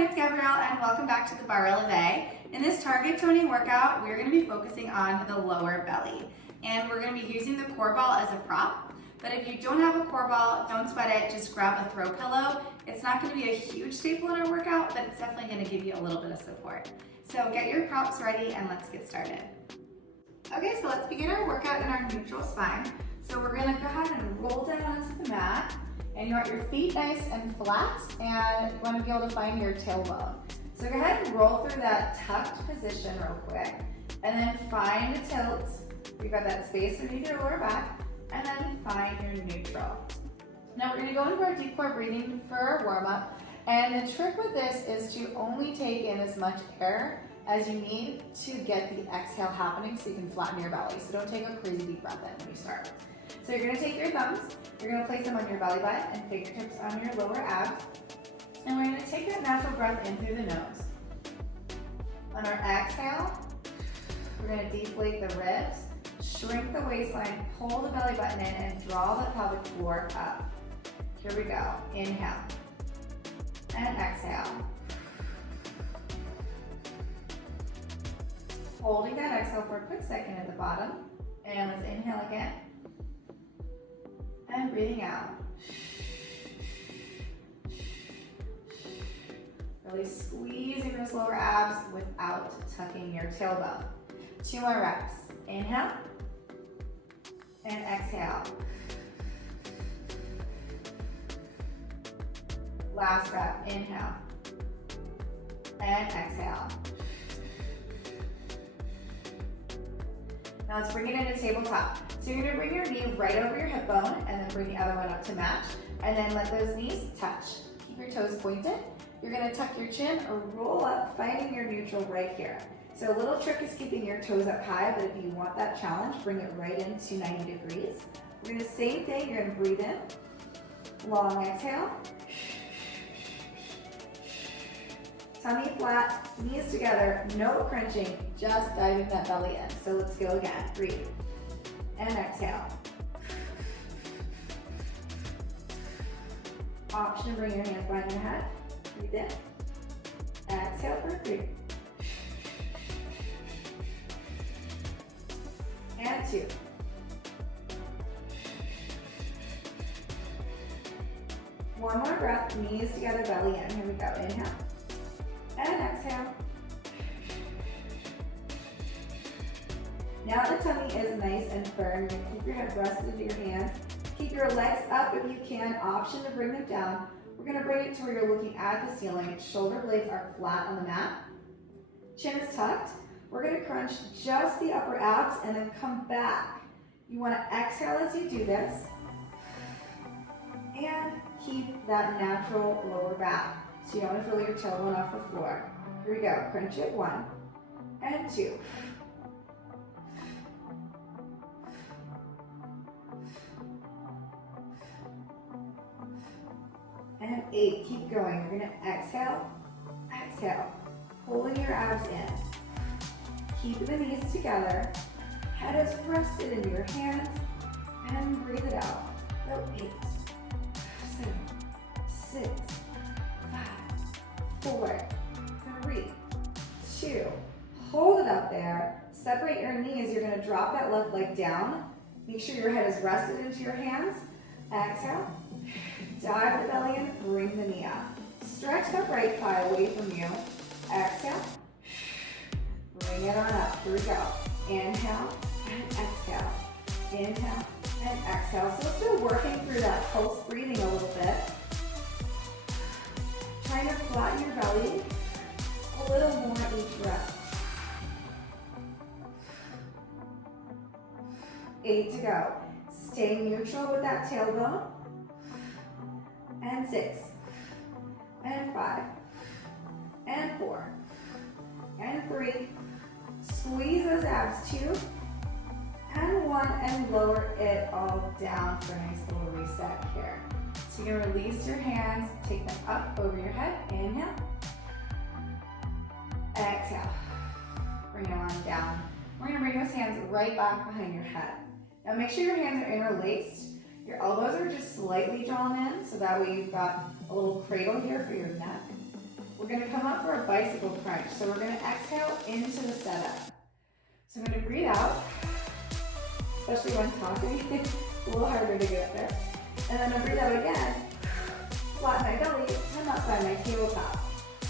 it's Gabrielle and welcome back to the Barre. In this target toning workout, we're going to be focusing on the lower belly. And we're going to be using the core ball as a prop. But if you don't have a core ball, don't sweat it, just grab a throw pillow. It's not going to be a huge staple in our workout, but it's definitely going to give you a little bit of support. So get your props ready and let's get started. Okay, so let's begin our workout in our neutral spine. So we're going to go ahead and roll down onto the mat. And you want your feet nice and flat, and you want to be able to find your tailbone. So go ahead and roll through that tucked position real quick, and then find the tilt. You've got that space underneath your lower back, and then find your neutral. Now we're going to go into our deep core breathing for our warm-up, and the trick with this is to only take in as much air as you need to get the exhale happening so you can flatten your belly. So don't take a crazy deep breath in when you start. So you're going to take your thumbs, you're going to place them on your belly button and fingertips on your lower abs. And we're going to take that natural breath in through the nose. On our exhale, we're going to deflate the ribs, shrink the waistline, pull the belly button in, and draw the pelvic floor up. Here we go. Inhale. And exhale. Holding that exhale for a quick second at the bottom. And let's inhale again. And breathing out. Really squeezing those lower abs without tucking your tailbone. 2 more reps. Inhale. And exhale. Last rep. Inhale. And exhale. Now let's bring it into tabletop. So you're going to bring your knee right over your hip bone and then bring the other one up to match. And then let those knees touch. Keep your toes pointed. You're going to tuck your chin or roll up, finding your neutral right here. So a little trick is keeping your toes up high, but if you want that challenge, bring it right into 90 degrees. We're going to do the same thing. You're going to breathe in. Long exhale. Tummy flat, knees together, no crunching, just diving that belly in. So let's go again. Breathe. And exhale. Option to bring your hands behind your head. Breathe in. Exhale for 3. And 2. One more breath, knees together, belly in. Here we go. Inhale. And exhale. Now the tummy is nice and firm. You're going to keep your head rested into your hands. Keep your legs up if you can. Option to bring them down. We're going to bring it to where you're looking at the ceiling. Shoulder blades are flat on the mat. Chin is tucked. We're going to crunch just the upper abs and then come back. You want to exhale as you do this. And keep that natural lower back. So you don't want to feel your tailbone off the floor. Here we go. Crunch it. 1 and 2. And 8. Keep going. You're going to exhale. Exhale. Pulling your abs in. Keep the knees together. Head is rested into your hands. And breathe it out. Go 8, 7, 6, 4, 3, 2. Hold it up there. Separate your knees. You're going to drop that left leg down. Make sure your head is rested into your hands. Exhale. Dive the belly in. Bring the knee up. Stretch that right thigh away from you. Exhale. Bring it on up. Here we go. Inhale and exhale. Inhale and exhale. So still working through that pulse breathing a little bit. Trying to flatten your belly a little more each rep. 8 to go. Stay neutral with that tailbone. And 6. And 5. And 4. And 3. Squeeze those abs. 2. And 1. And lower it all down for a nice little reset here. So you're going to release your hands, take them up over your head. Inhale. Exhale. Bring them on down. We're going to bring those hands right back behind your head. Now make sure your hands are interlaced. Your elbows are just slightly drawn in, so that way you've got a little cradle here for your neck. We're gonna come up for a bicycle crunch. So we're gonna exhale into the setup. So I'm gonna breathe out, especially when talking. A little harder to get up there. And then I'll breathe out again. Flatten my belly, come up by my tabletop.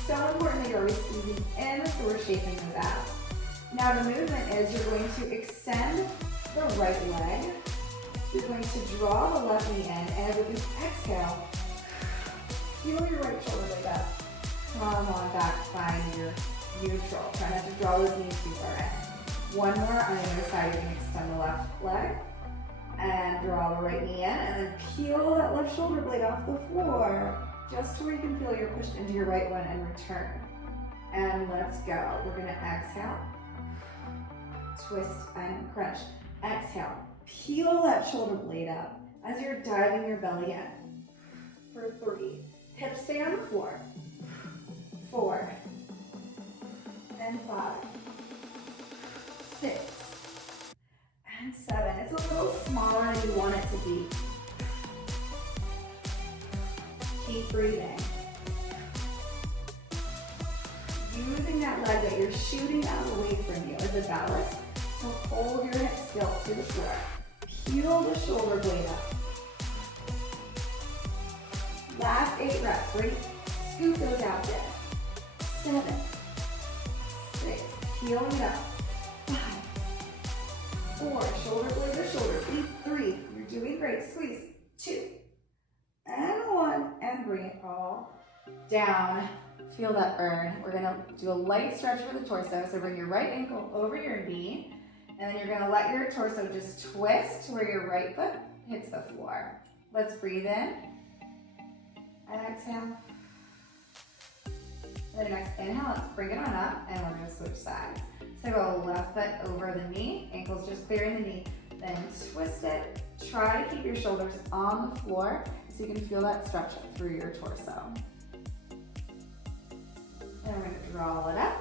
So important that you're always squeezing in, so we're shaping those abs. Now the movement is you're going to extend the right leg. You're going to draw the left knee in, and with this exhale, feel your right shoulder blade up. Come on back, find your neutral. Try not to draw those knees too far in. One more on the other side, you're going to extend the left leg and draw the right knee in, and then peel that left shoulder blade off the floor, just to where you can feel you're pushed into your right one and return. And let's go. We're gonna exhale, twist and crunch. Exhale, peel that shoulder blade up as you're diving your belly in. For 3, hips stay on the floor. 4, and 5, 6, and 7. It's a little smaller than you want it to be. Keep breathing. Using that leg that you're shooting out away from you as a ballast to hold your hip still to the floor. Peel the shoulder blade up. Last 8 reps. Ready? Scoop those out there. 7, 6, peel it up. 5, 4, shoulder blade to shoulder. 3, you're doing great. Squeeze. 2, and 1, and bring it all down. Feel that burn. We're gonna do a light stretch for the torso. So bring your right ankle over your knee, and then you're gonna let your torso just twist to where your right foot hits the floor. Let's breathe in. Exhale. Then next inhale, let's bring it on up, and we're gonna switch sides. So go left foot over the knee, ankles just clearing the knee, then twist it. Try to keep your shoulders on the floor so you can feel that stretch through your torso. And we're gonna draw it up,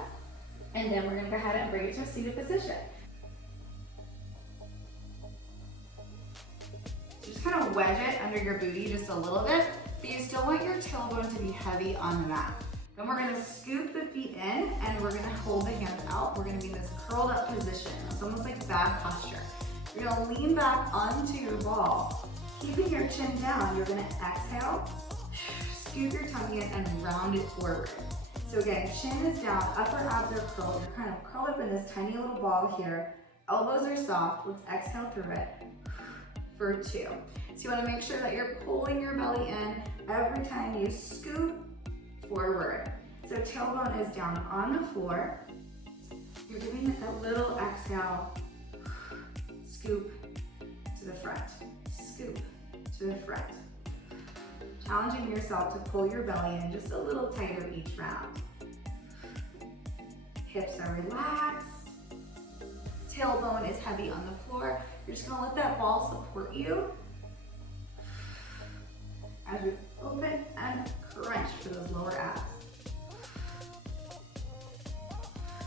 and then we're gonna go ahead and bring it to a seated position. Just kind of wedge it under your booty just a little bit, but you still want your tailbone to be heavy on the mat. Then we're gonna scoop the feet in, and we're gonna hold the hands out. We're gonna be in this curled up position. It's almost like bad posture. You're gonna lean back onto your ball, keeping your chin down. You're gonna exhale, scoop your tummy in, and round it forward. So again, chin is down, upper abs are curled. You're kind of curled up in this tiny little ball here. Elbows are soft. Let's exhale through it for 2. So you want to make sure that you're pulling your belly in every time you scoop forward. So tailbone is down on the floor. You're giving a little exhale, scoop to the front, scoop to the front. Challenging yourself to pull your belly in just a little tighter each round. Hips are relaxed. Tailbone is heavy on the floor. You're just gonna let that ball support you as you open and crunch for those lower abs.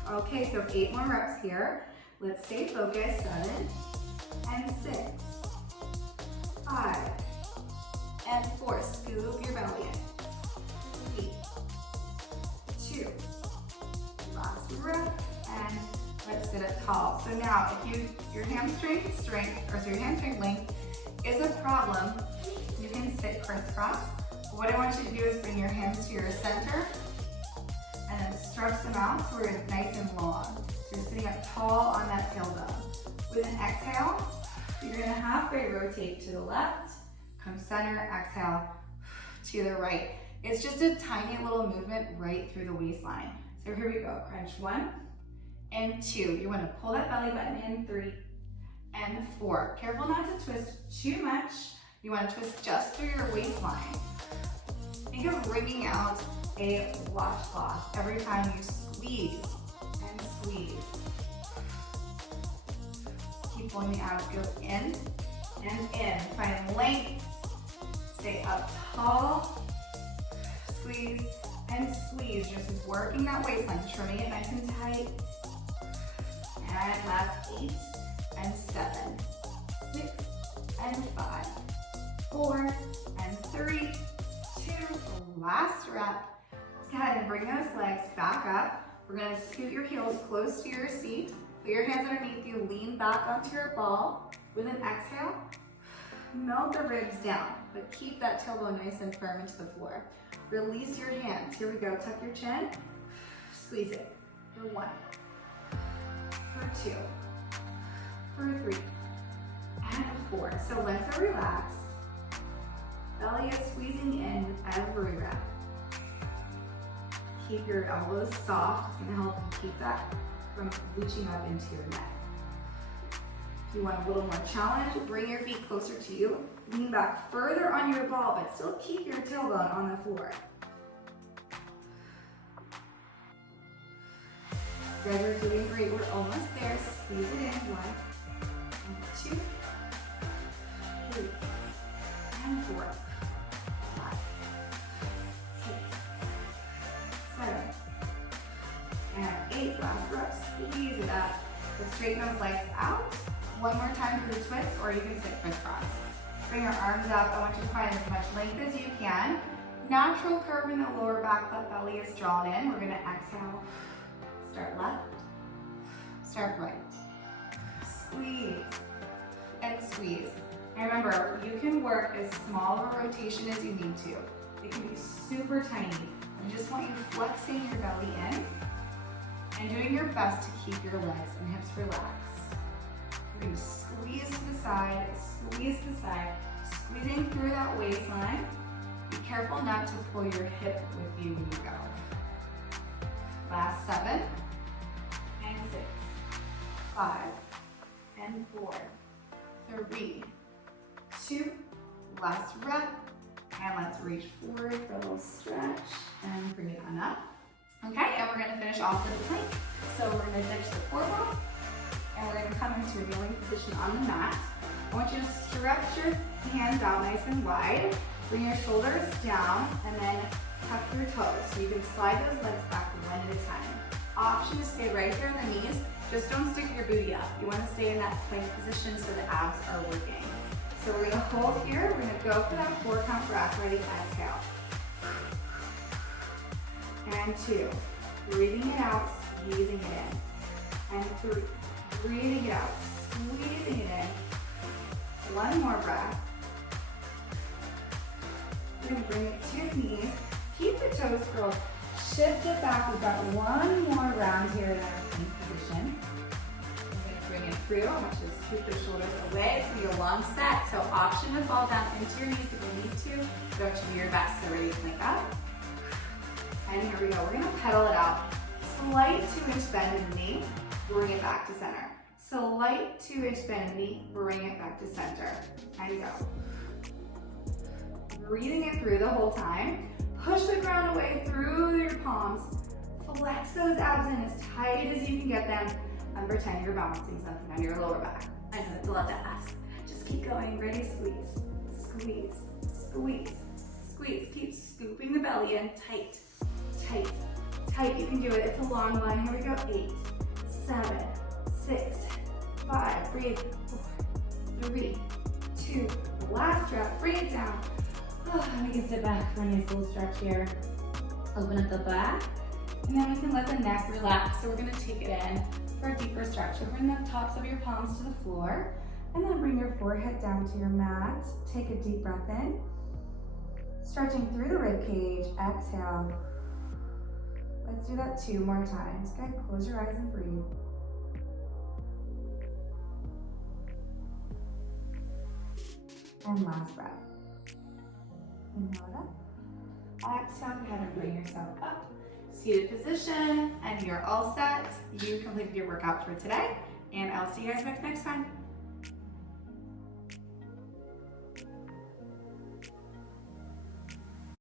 Okay, so 8 more reps here. Let's stay focused. 7 and 6, 5, and 4, scoop your belly in. 3, 2, last rep, and let's sit up tall. So now, if your hamstring length is a problem, you can sit crisscross. What I want you to do is bring your hands to your center, and then stretch them out so we're nice and long. So you're sitting up tall on that tailbone. With an exhale, you're gonna halfway rotate to the left, come center, exhale, to the right. It's just a tiny little movement right through the waistline. So here we go, crunch 1 and 2. You wanna pull that belly button in, 3 and 4. Careful not to twist too much. You wanna twist just through your waistline. Think of wringing out a washcloth every time you squeeze and squeeze. Keep pulling the abs, go in and in. Find length. Stay up tall, squeeze and squeeze, just working that waistline, trimming it nice and tight. And last 8 and 7, 6 and 5, 4 and 3, 2, last rep. Let's go ahead and bring those legs back up. We're gonna scoot your heels close to your seat. Put your hands underneath you, lean back onto your ball. With an exhale, melt the ribs down, but keep that tailbone nice and firm into the floor. Release your hands. Here we go. Tuck your chin. Squeeze it. For 1, for 2, for 3, and 4. So legs are relaxed. Belly is squeezing in with every rep. Keep your elbows soft. It's going to help you keep that from reaching up into your neck. If you want a little more challenge, bring your feet closer to you. Lean back further on your ball, but still keep your tailbone on the floor. You guys are doing great. We're almost there. Squeeze it in. 1, and 2, 3, and 4, 5, 6, 7, and 8. Last rep. Squeeze it up. Let's straighten those legs out. One more time for the twist, or you can sit crisscross. Bring your arms up. I want you to find as much length as you can. Natural curve in the lower back, the belly is drawn in. We're gonna exhale. Start left, start right. Squeeze and squeeze. And remember, you can work as small of a rotation as you need to. It can be super tiny. I just want you flexing your belly in and doing your best to keep your legs and hips relaxed. We're going to squeeze to the side, squeezing through that waistline. Be careful not to pull your hip with you when you go. Last 7, and 6, 5, and 4, 3, 2, last rep. And let's reach forward for a little stretch and bring it on up. Okay, and we're gonna finish off with a plank. So we're gonna ditch the core ball, and we're gonna come into a kneeling position on the mat. I want you to stretch your hands out nice and wide. Bring your shoulders down, and then tuck your toes. So you can slide those legs back 1 at a time. Option to stay right here in the knees. Just don't stick your booty up. You wanna stay in that plank position so the abs are working. So we're gonna hold here. We're gonna go for that 4-count breath. Ready, exhale. And 2, breathing it out, squeezing it in. And 3, breathing it out, squeezing it in. 1 more breath. We're gonna bring it to your knees. Keep the toes curled. Shift it back. We've got 1 more round here in our plank position. We're gonna bring it through. I want you to scoop your shoulders away. It's gonna be a long set, so option to fall down into your knees if you need to. Go to do your best. So ready, plank up. And here we go. We're gonna pedal it out. Slight 2-inch bend in the knee. Bring it back to center. Slight 2-inch bend in the knee. Bring it back to center. And go. Breathing it through the whole time. Push the ground away through your palms. Flex those abs in as tight as you can get them, and pretend you're balancing something on your lower back. I know it's a lot to ask. Just keep going. Ready? Squeeze, squeeze, squeeze, squeeze. Keep scooping the belly in. Tight, tight, tight. You can do it. It's a long one. Here we go. 8, 7, 6, 5. Breathe. 4, 3, 2. Last breath. Bring it down. And we can sit back for a nice little stretch here. Open up the back, and then we can let the neck relax. So we're gonna take it in for a deeper stretch. So bring the tops of your palms to the floor, and then bring your forehead down to your mat. Take a deep breath in, stretching through the rib cage. Exhale. Let's do that 2 more times. Good. Close your eyes and breathe. And last breath. Inhale it up. Exhale, go ahead and bring yourself up. Seated position, and you're all set. You completed your workout for today, and I'll see you guys back next time.